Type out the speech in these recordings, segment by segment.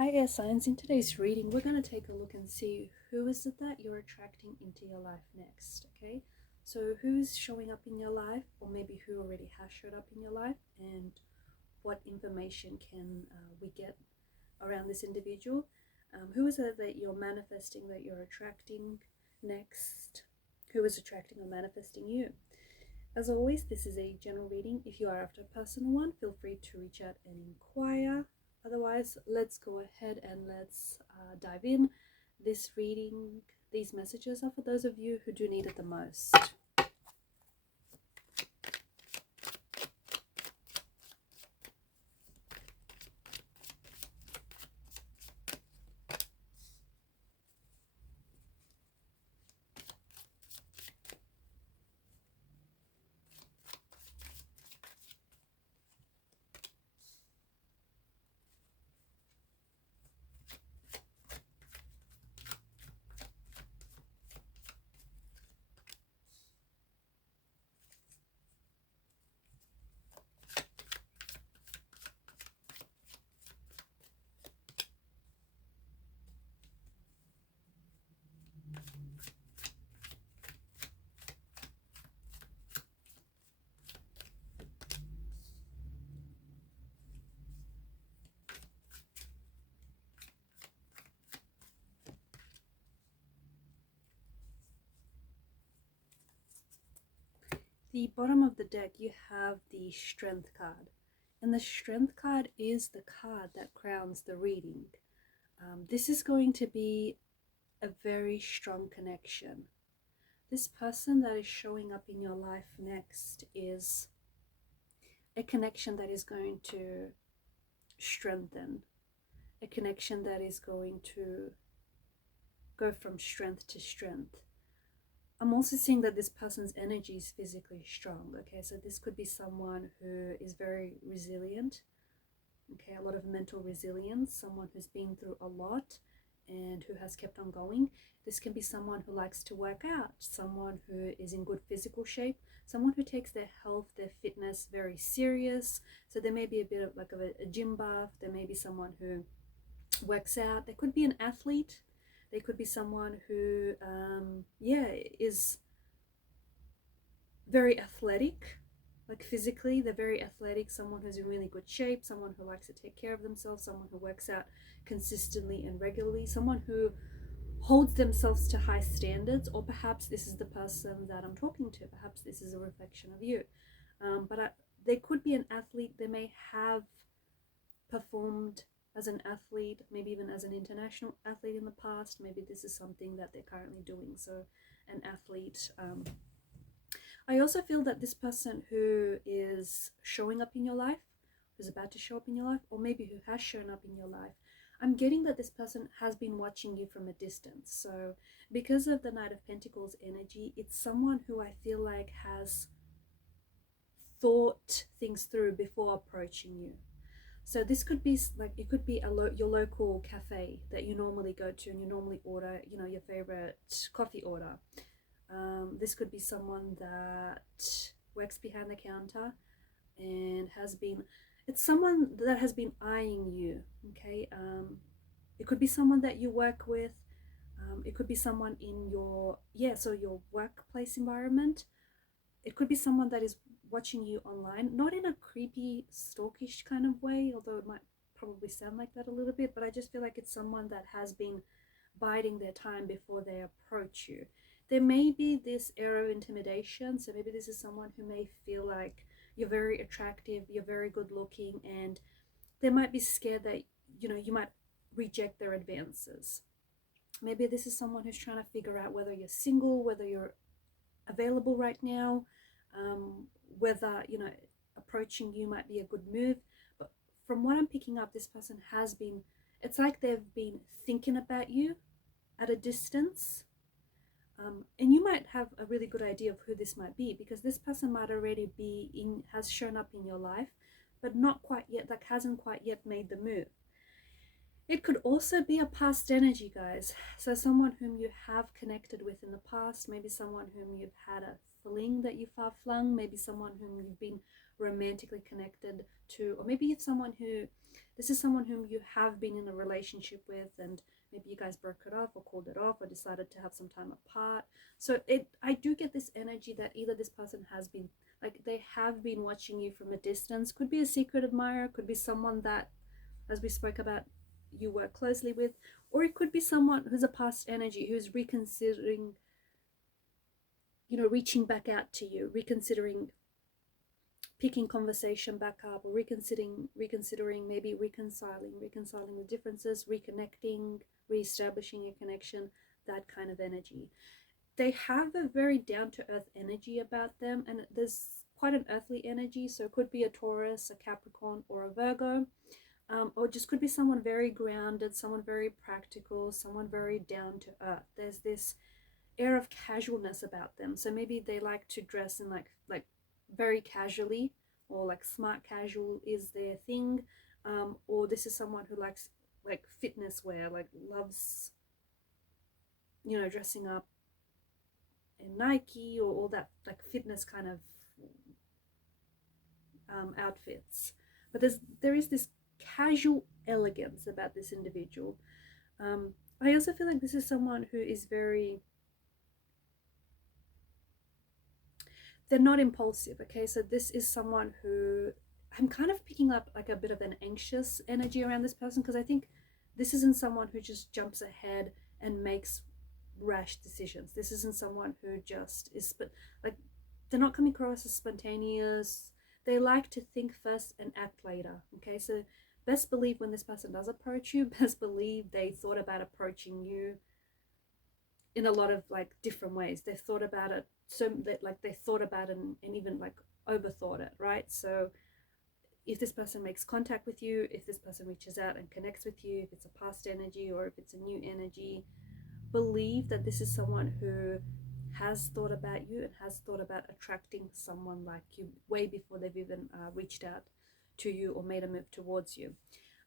Hi, air signs. In today's reading, we're going to take a look and see who is it that you're attracting into your life next, okay? So who's showing up in your life, or maybe who already has showed up in your life, and what information can we get around this individual? Who is it that you're manifesting, that you're attracting next? Who is attracting or manifesting you? As always, this is a general reading. If you are after a personal one, feel free to reach out and inquire. Otherwise, let's go ahead and let's dive in. This reading, these messages are for those of you who do need it the most. The bottom of the deck, you have the Strength card. And the Strength card is the card that crowns the reading. This is going to be a very strong connection. This person that is showing up in your life next is a connection that is going to strengthen, a connection that is going to go from strength to strength. I'm also seeing that this person's energy is physically strong. Okay, so this could be someone who is very resilient. Okay, a lot of mental resilience, someone who's been through a lot and who has kept on going. This can be someone who likes to work out, someone who is in good physical shape, someone who takes their health, their fitness very serious. So there may be a bit of like a gym buff. There may be someone who works out. There could be an athlete. They could be someone who, is very athletic, like physically, they're very athletic, someone who's in really good shape, someone who likes to take care of themselves, someone who works out consistently and regularly, someone who holds themselves to high standards, or perhaps this is the person that I'm talking to, perhaps this is a reflection of you. They could be an athlete, they may have performed as an athlete, maybe even as an international athlete in the past. Maybe this is something that they're currently doing. So an athlete. I also feel that this person who is showing up in your life, who's about to show up in your life, or maybe who has shown up in your life, I'm getting that this person has been watching you from a distance. So because of the Knight of Pentacles energy, it's someone who I feel like has thought things through before approaching you. So this could be like, it could be your local cafe that you normally go to and you normally order, your favorite coffee order. This could be someone that works behind the counter and it's someone that has been eyeing you, okay? It could be someone that you work with. It could be someone in your workplace environment. It could be someone that is watching you online, not in a creepy, stalkish kind of way, although it might probably sound like that a little bit, but I just feel like it's someone that has been biding their time before they approach you. There may be this air of intimidation, so maybe this is someone who may feel like you're very attractive, you're very good looking, and they might be scared that, you might reject their advances. Maybe this is someone who's trying to figure out whether you're single, whether you're available right now, whether approaching you might be a good move. But from what I'm picking up, this person has been, it's like they've been thinking about you at a distance, and you might have a really good idea of who this might be, because this person might already has shown up in your life, but not quite yet, like hasn't quite yet made the move. It could also be a past energy, guys. So someone whom you have connected with in the past, maybe someone whom you've had a fling that you far flung, maybe someone whom you've been romantically connected to, or maybe it's someone who, this is someone whom you have been in a relationship with, and maybe you guys broke it off or called it off or decided to have some time apart. So I do get this energy that either this person has been, like, they have been watching you from a distance. Could be a secret admirer, could be someone that, as we spoke about, you work closely with, or it could be someone who's a past energy who's reconsidering, you know, reaching back out to you, reconsidering picking conversation back up, or reconsidering maybe reconciling the differences, reconnecting, reestablishing a connection, that kind of energy. They have a very down-to-earth energy about them, and there's quite an earthly energy, so it could be a Taurus, a Capricorn, or a Virgo. Or just could be someone very grounded, someone very practical, someone very down to earth. There's this air of casualness about them. So maybe they like to dress in like very casually, or like smart casual is their thing. Or this is someone who likes like fitness wear, like loves, you know, dressing up in Nike or all that like fitness kind of outfits. But there is this casual elegance about this individual. I also feel like this is someone who is very, they're not impulsive, okay? So this is someone who, I'm kind of picking up like a bit of an anxious energy around this person, because I think this isn't someone who just jumps ahead and makes rash decisions. This isn't someone who just is, like, they're not coming across as spontaneous. They like to think first and act later, okay? So best believe when this person does approach you, best believe they thought about approaching you in a lot of like different ways. They've thought about it, so that like they thought about it and even like overthought it, right? So if this person makes contact with you, if this person reaches out and connects with you, if it's a past energy or if it's a new energy, believe that this is someone who has thought about you and has thought about attracting someone like you way before they've even reached out to you or made a move towards you.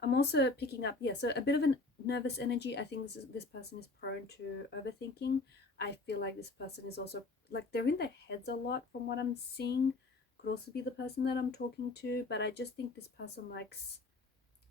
I'm also picking up, yeah, so a bit of a nervous energy. I think this person is prone to overthinking. I feel like this person is also, like, they're in their heads a lot from what I'm seeing. Could also be the person that I'm talking to, but I just think this person likes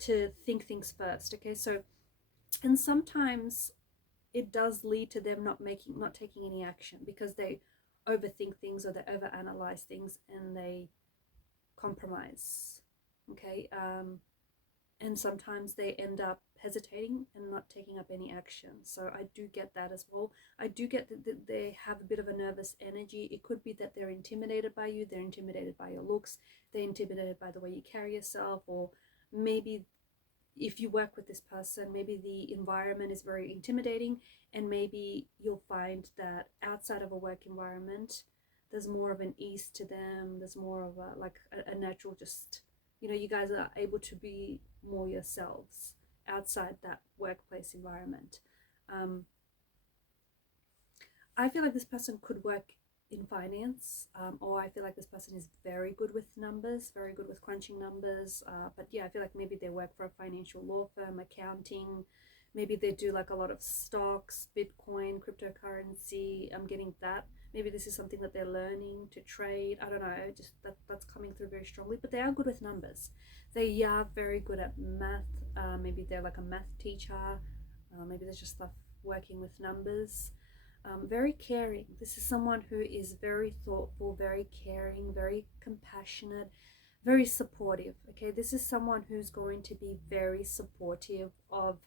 to think things first, okay? So, and sometimes it does lead to them not taking any action because they overthink things or they overanalyze things and they compromise, okay? And sometimes they end up hesitating and not taking up any action. So I do get that as well. I do get that they have a bit of a nervous energy. It could be that they're intimidated by you, they're intimidated by your looks, they're intimidated by the way you carry yourself, or maybe if you work with this person, maybe the environment is very intimidating, and maybe you'll find that outside of a work environment, there's more of an ease to them. There's more of a natural, just, you know, you guys are able to be more yourselves outside that workplace environment. I feel like this person could work in finance, or I feel like this person is very good with numbers, very good with crunching numbers. But yeah, I feel like maybe they work for a financial law firm, accounting. Maybe they do like a lot of stocks, Bitcoin, cryptocurrency. I'm getting that. Maybe this is something that they're learning to trade. I don't know, just that's coming through very strongly. But they are good with numbers. They are very good at math. Maybe they're like a math teacher. Maybe they're just working with numbers. Very caring. This is someone who is very thoughtful, very caring, very compassionate, very supportive. Okay, this is someone who's going to be very supportive of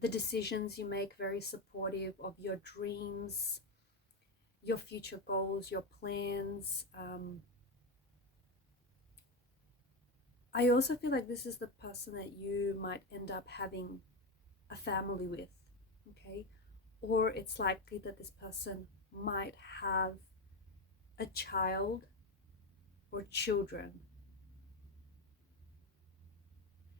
the decisions you make, very supportive of your dreams, your future goals, your plans. I also feel like this is the person that you might end up having a family with, okay? Or it's likely that this person might have a child or children.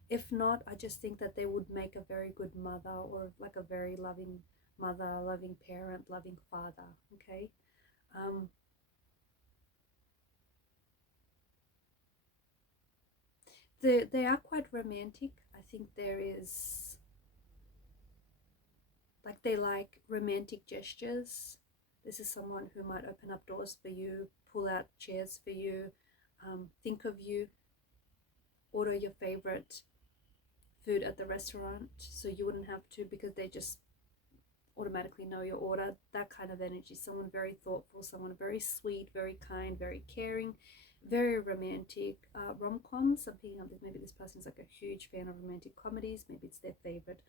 If not, I just think that they would make a very good mother, or like a very loving mother, loving parent, loving father, okay? They are quite romantic. I think there is, like, they like romantic gestures. This is someone who might open up doors for you, pull out chairs for you, think of you, order your favorite food at the restaurant so you wouldn't have to, because they just automatically know your order. That kind of energy. Someone very thoughtful, someone very sweet, very kind, very caring, very romantic. Rom-coms, I'm thinking of this, maybe this person's like a huge fan of romantic comedies, maybe it's their favorite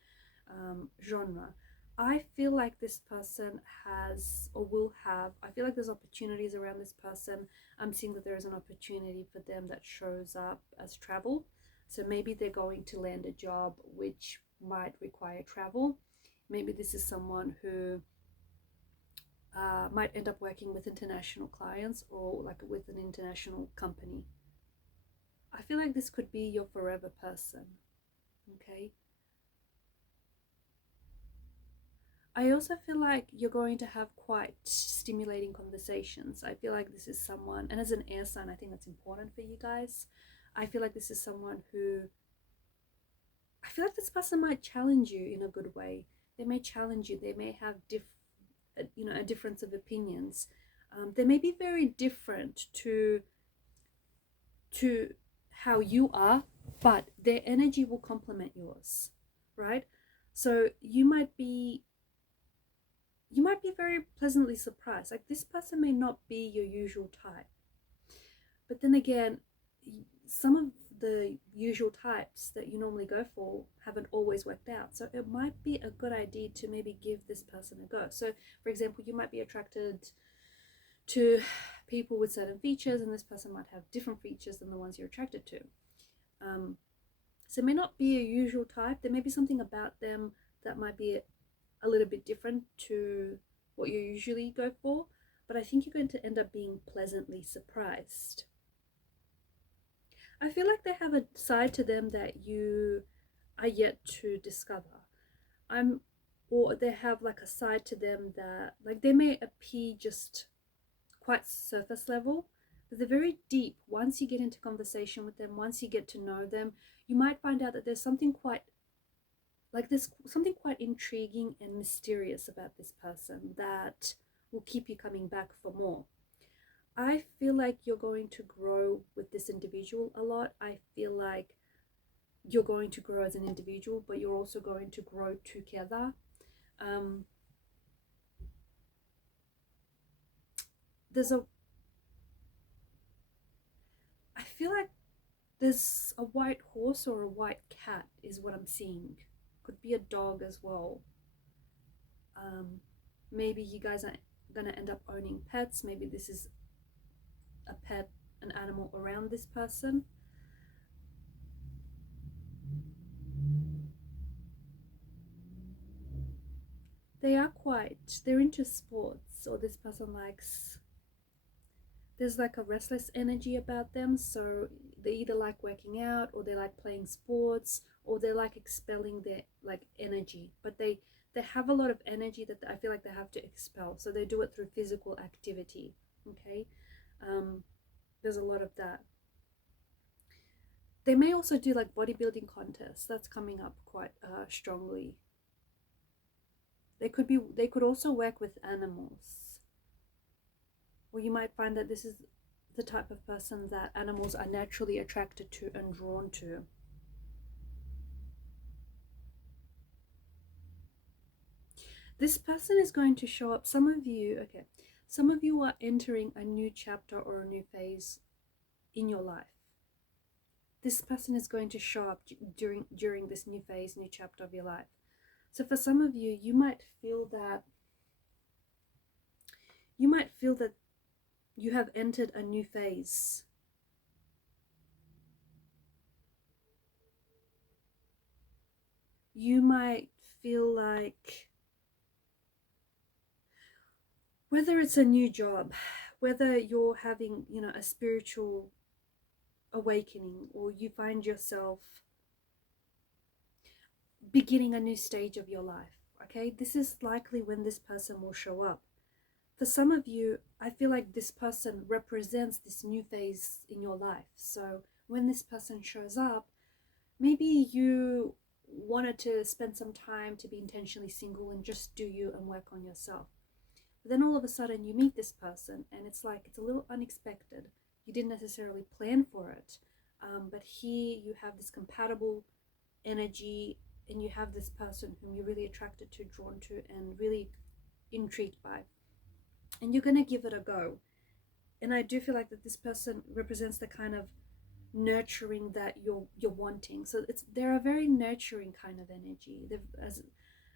genre. I feel like this person has or will have, I feel like there's opportunities around this person. I'm seeing that there is an opportunity for them that shows up as travel. So maybe they're going to land a job which might require travel. Maybe this is someone who might end up working with international clients or like with an international company. I feel like this could be your forever person. Okay. I also feel like you're going to have quite stimulating conversations. I feel like this is someone, and as an air sign, I think that's important for you guys. I feel like this is someone who, I feel like this person might challenge you in a good way. They may challenge you. They may have a difference of opinions. They may be very different to how you are, but their energy will complement yours, right? So you might be very pleasantly surprised. Like, this person may not be your usual type, but then again, some of the usual types that you normally go for haven't always worked out. So it might be a good idea to maybe give this person a go. So for example, you might be attracted to people with certain features, and this person might have different features than the ones you're attracted to. So it may not be a usual type. There may be something about them that might be a little bit different to what you usually go for, but I think you're going to end up being pleasantly surprised. I feel like they have a side to them that you are yet to discover. Or they have like a side to them that, like, they may appear just quite surface level, but they're very deep. Once you get into conversation with them, once you get to know them, you might find out that there's something quite intriguing and mysterious about this person that will keep you coming back for more. I feel like you're going to grow with this individual a lot. I feel like you're going to grow as an individual, but you're also going to grow together. I feel like there's a white horse or a white cat is what I'm seeing. Could be a dog as well. Maybe you guys are going to end up owning pets. Maybe this is a pet, an animal around this person. They're into sports, or this person likes, there's like a restless energy about them. So they either like working out, or they like playing sports, or they like expelling their like energy, but they have a lot of energy that I feel like they have to expel. So they do it through physical activity. Okay. There's a lot of that. They may also do like bodybuilding contests. That's coming up quite strongly. They could also work with animals. Or you might find that this is the type of person that animals are naturally attracted to and drawn to. This person is going to show up. Some of you are entering a new chapter or a new phase in your life. This person is going to show up during this new phase, new chapter of your life. So for some of you, you might feel that you have entered a new phase. You might feel like, whether it's a new job, whether you're having, a spiritual awakening, or you find yourself beginning a new stage of your life, okay, this is likely when this person will show up. For some of you, I feel like this person represents this new phase in your life. So when this person shows up, maybe you wanted to spend some time to be intentionally single and just do you and work on yourself. But then all of a sudden you meet this person and it's like it's a little unexpected. You didn't necessarily plan for it, but here you have this compatible energy, and you have this person whom you're really attracted to, drawn to, and really intrigued by, and you're going to give it a go. And I do feel like that this person represents the kind of nurturing that you're wanting. So they're a very nurturing kind of energy. They're,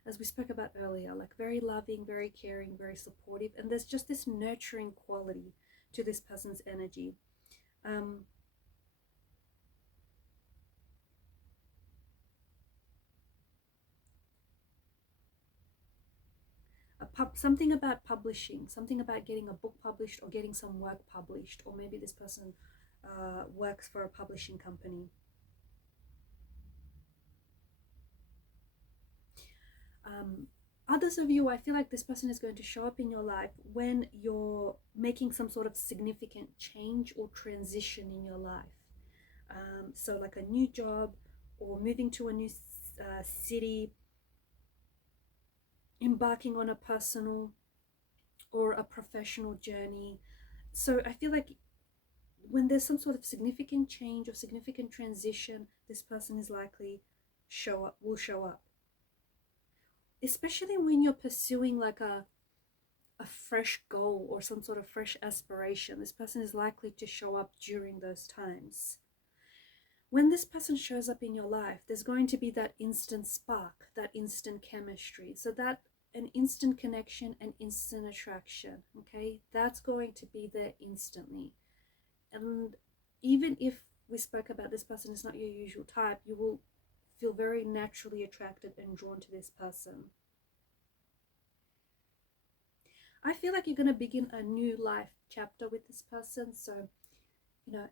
as we spoke about earlier, like very loving, very caring, very supportive, and there's just this nurturing quality to this person's energy. Something about publishing, something about getting a book published or getting some work published, or maybe this person works for a publishing company. Others of you, I feel like this person is going to show up in your life when you're making some sort of significant change or transition in your life. So like a new job, or moving to a new city, embarking on a personal or a professional journey. So I feel like when there's some sort of significant change or significant transition, this person is likely will show up. Especially when you're pursuing like a fresh goal or some sort of fresh aspiration, this person is likely to show up during those times. When this person shows up in your life, there's going to be that instant spark, that instant chemistry. So that an instant connection and instant attraction, okay? That's going to be there instantly. And even if we spoke about this person is not your usual type, you will feel very naturally attracted and drawn to this person. I feel like you're going to begin a new life chapter with this person. So,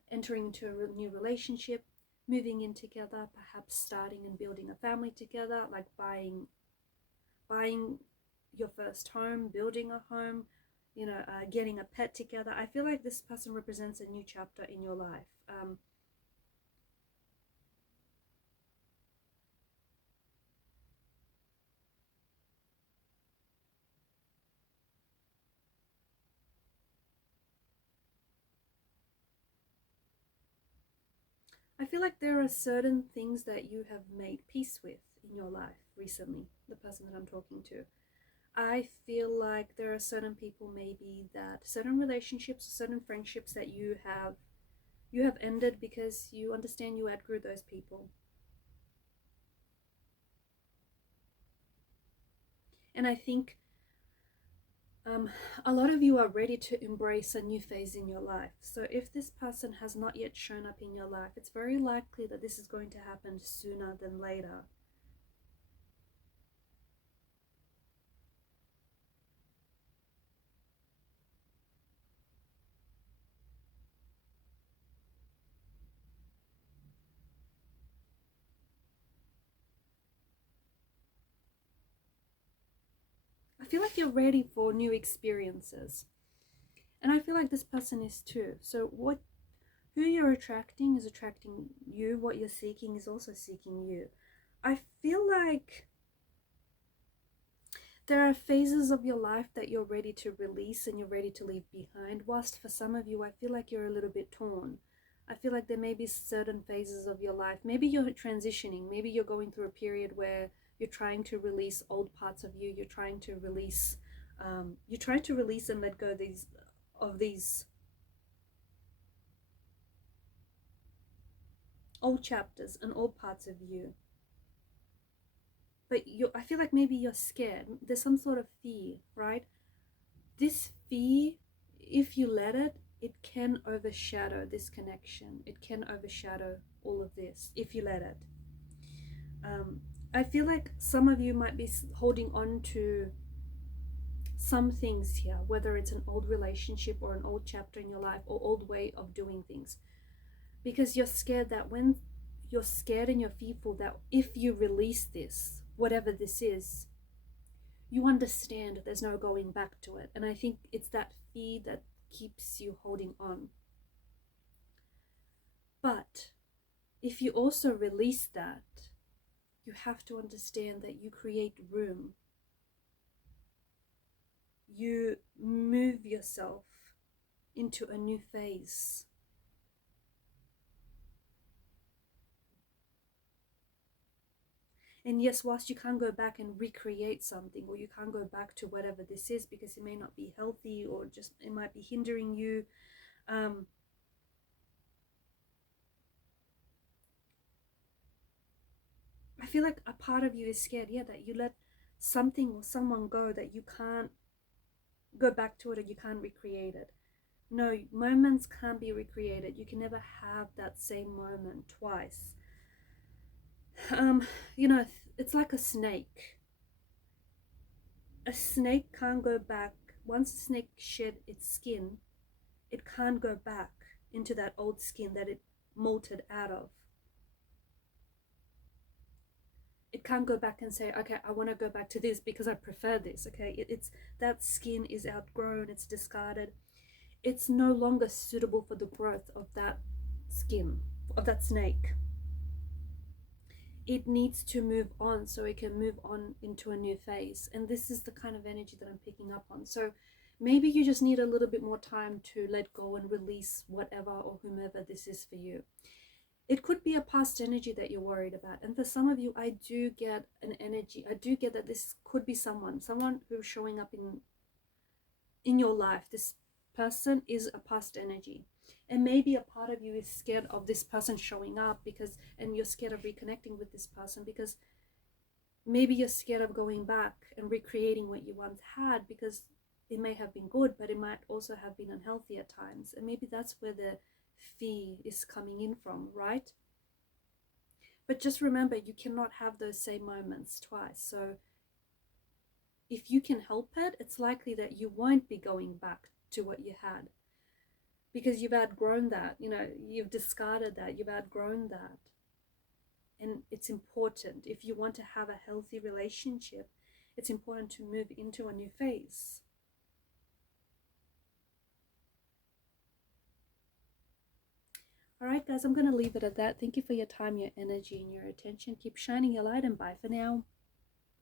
entering into a new relationship, moving in together, perhaps starting and building a family together, like buying your first home, building a home, getting a pet together. I feel like this person represents a new chapter in your life. I feel like there are certain things that you have made peace with in your life recently, the person that I'm talking to. I feel like there are certain people, maybe that certain relationships, certain friendships that you have ended because you understand you outgrew those people. And I think a lot of you are ready to embrace a new phase in your life. So if this person has not yet shown up in your life, it's very likely that this is going to happen sooner than later. I feel like you're ready for new experiences. And I feel like this person is too. So who you're attracting is attracting you. What you're seeking is also seeking you. I feel like there are phases of your life that you're ready to release and you're ready to leave behind. Whilst for some of you, I feel like you're a little bit torn. I feel like there may be certain phases of your life. Maybe you're transitioning. Maybe you're going through a period where you're trying to release old parts of you. You're trying to release and let go of these old chapters and old parts of you. But I feel like maybe you're scared. There's some sort of fear, right? This fear, if you let it, it can overshadow this connection. It can overshadow all of this if you let it. I feel like some of you might be holding on to some things here, whether it's an old relationship or an old chapter in your life or old way of doing things, because you're scared that when you're scared and you're fearful that if you release this, whatever this is, you understand there's no going back to it. And I think it's that fear that keeps you holding on. But if you also release that, you have to understand that you create room you move yourself into a new phase. And yes, whilst you can't go back and recreate something, or you can't go back to whatever this is because it may not be healthy, or just it might be hindering you, I feel like a part of you is scared, yeah, that you let something or someone go, that you can't go back to it, or you can't recreate it. No, moments can't be recreated. You can never have that same moment twice. You know, it's like a snake. A snake can't go back. Once a snake shed its skin, it can't go back into that old skin that it molted out of. It can't go back and say, okay, I want to go back to this because I prefer this. Okay, it's that skin is outgrown, it's discarded, it's no longer suitable for the growth of that skin, of that snake. It needs to move on so it can move on into a new phase. And this is the kind of energy that I'm picking up on. So maybe you just need a little bit more time to let go and release whatever or whomever this is for you. It could be a past energy that you're worried about. And for some of you, I do get an energy. I do get that this could be someone who's showing up in your life. This person is a past energy. And maybe a part of you is scared of this person showing up and you're scared of reconnecting with this person because maybe you're scared of going back and recreating what you once had, because it may have been good, but it might also have been unhealthy at times. And maybe that's where the fear is coming in from, right? But just remember, you cannot have those same moments twice. So if you can help it, it's likely that you won't be going back to what you had, because you've outgrown that, you know, you've discarded that, you've outgrown that. And it's important, if you want to have a healthy relationship, it's important to move into a new phase. All right, guys, I'm going to leave it at that. Thank you for your time, your energy, and your attention. Keep shining your light, and bye for now.